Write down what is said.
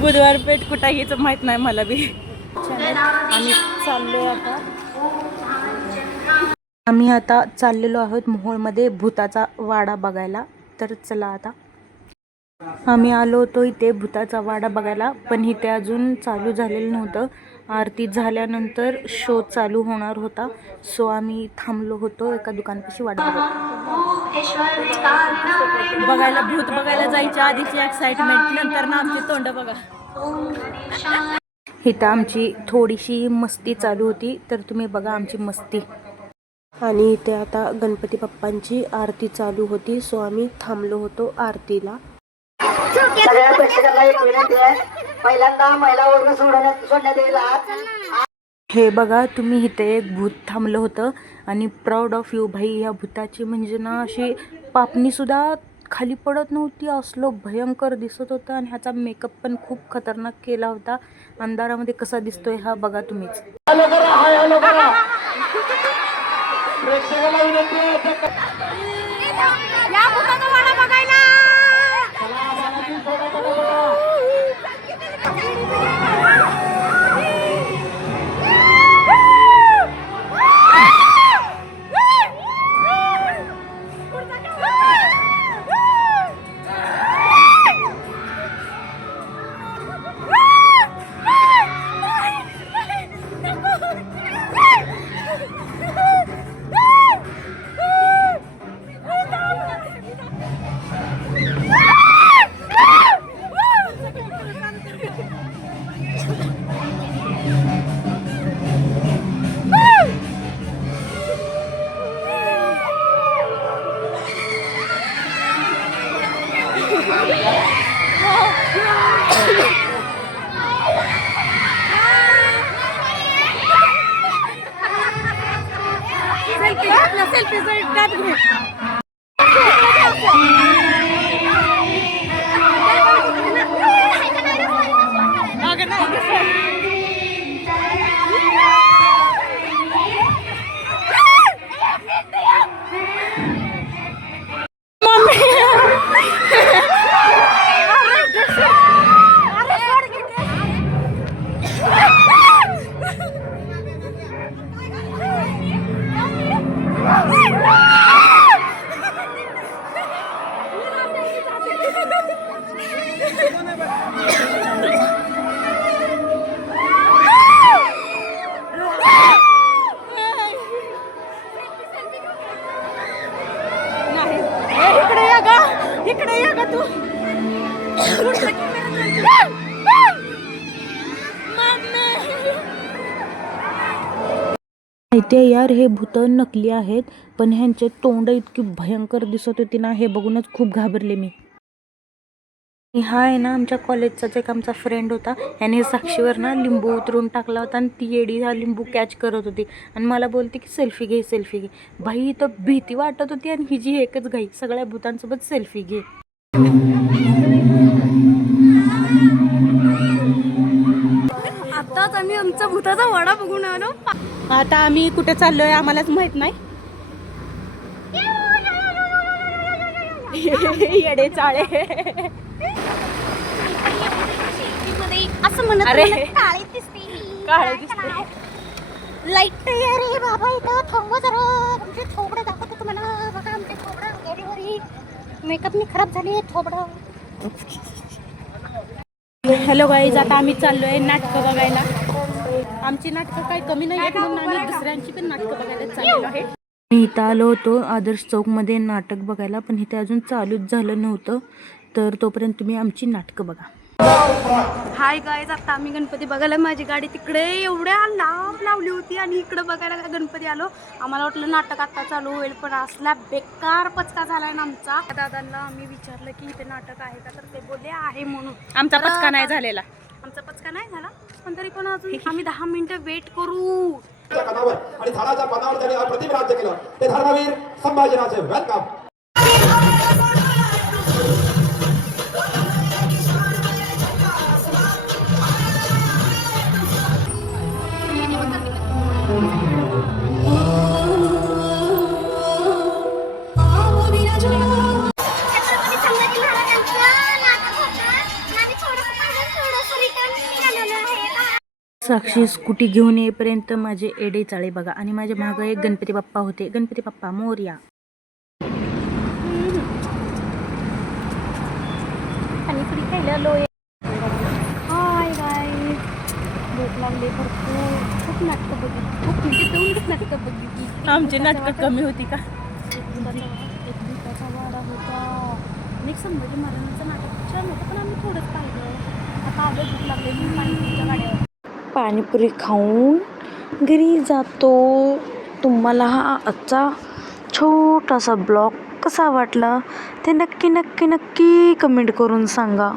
बुधवार पेठ कुठं यायचं माहित नाही मला बी. आम्ही चाललोय आता. आम्ही आता चाललेलो आहोत मोहोळमध्ये भूताचा वाडा बघायला. तर चला आता. आम्ही आलो होतो इथे भूताचा वाडा बघायला, पण इथे अजून चालू झालेलं नव्हतं. आरती झाल्यानंतर शो चालू होणार होता. सो आम्ही थांबलो होतो एका दुकानापाशी वाट बघत. बघायला भूत बघायला जायच्या आधीची एक्साइटमेंट, नंतर ना आमची तोंड बघा. इथं आमची थोडीशी मस्ती चालू होती, तर तुम्ही बघा आमची मस्ती. आणि इथे आता गणपती बाप्पांची आरती चालू होती. सो आम्ही थांबलो होतो आरतीला. सगळ्या प्रेक्षकांना एक विनंती आहे, पहिल्यांदा महिलावरून सोडण्यात येईल. हे बघा तुम्ही इथे एक भूत थांबलं होतं आणि प्राऊड ऑफ यू भाई. या भूताची म्हणजे ना अशी पापणी सुद्धा खाली पडत नव्हती, असलो भयंकर दिसत होतं. आणि ह्याचा मेकअप पण खूप खतरनाक केला होता. अंधारामध्ये कसा दिसतोय हा बघा तुम्हीच. माहिती यार, हे भूत नकली आहेत, पण ह्यांचे तोंड इतकी भयंकर दिसत होती ना, हे बघूनच खूप घाबरले मी. हा आहे ना आमच्या कॉलेजचाच एक आमचा फ्रेंड होता. याने साक्षीवर ना लिंबू उतरून टाकला होता आणि ती येडी हा लिंबू कॅच करत होती आणि मला बोलते की सेल्फी घे सेल्फी घे. भाई तर भीती वाटत होती आणि हिची एकच घाई, सगळ्या भूतांसोबत सेल्फी घे. आताच आम्ही आमचा भूताचा वाडा बघून आलो. आता आम्ही कुठे चाललोय आम्हालाच माहित नाही. येडे चाळे असं म्हणत काळे दिसते लाईट तयार आहे बाबा. इथं थांबवा जरा, आमचे थोबडे दाखवतो तुम्हाला. बघा आमचे थोबडं मेकअप मी खराब झाली थोबडं. हॅलो गाईज, आता आम्ही चाललोय नाटकं बघायला. आमची नाटकं काही कमी नाही आहेत म्हणून आम्ही दुसऱ्यांची पण नाटकं बघायला चाललेलो आहे. मी इथं आलो होतो आदर्श चौकमध्ये नाटक बघायला, पण इथे अजून चालूच झालं नव्हतं. तर तोपर्यंत तुम्ही आमची नाटकं बघा. हाय गाईज, आता आम्ही गणपती बघायला. माझी गाडी तिकडे एवढ्या लांब लावली होती आणि इकडे बघायला गणपती आलो. आम्हाला वाटलं नाटक आता चालू होईल, पण असला बेकार पचका झालाय ना आमचा. दादांना आम्ही विचारलं की इथे नाटक आहे का, तर ते बोलले आहे म्हणून. आमचा पचका नाही झालेला. आमचा पचका नाही झाला, पण तरी पण अजून आम्ही 10 मिनिटं वेट करू. आणि झाडाच्या पदावर त्यांनी अप्रतिम राज्य केलं. ते धर्मवीर संभाजीराजे, वेलकम. साक्षी स्कूटी घेऊन येईपर्यंत माझे एडे चाळे बघा. आणि माझ्या मागं एक गणपती बाप्पा होते. गणपती बाप्पा मोरया. पाणीपुरी खायला लोय. हाय गाईज, भूक लागली भरपूर. खूप नाटकं बघितली, खूप म्हणजे दोनच नाटकं बघितली. आमची नाटकं कमी होती का? एक भूताचा वाडा होता आणि एक संभाजी महाराजांचं नाटक छान होतं, पण आम्ही थोडंच पाहिलं. आता आलं भूक लागलेली पाणीपुरीच्या गाड्यावर. पाणीपुरी खाऊन घरी जातो. तुम्हाला हा आजचा छोटासा ब्लॉग कसा वाटला ते नक्की नक्की नक्की कमेंट करून सांगा.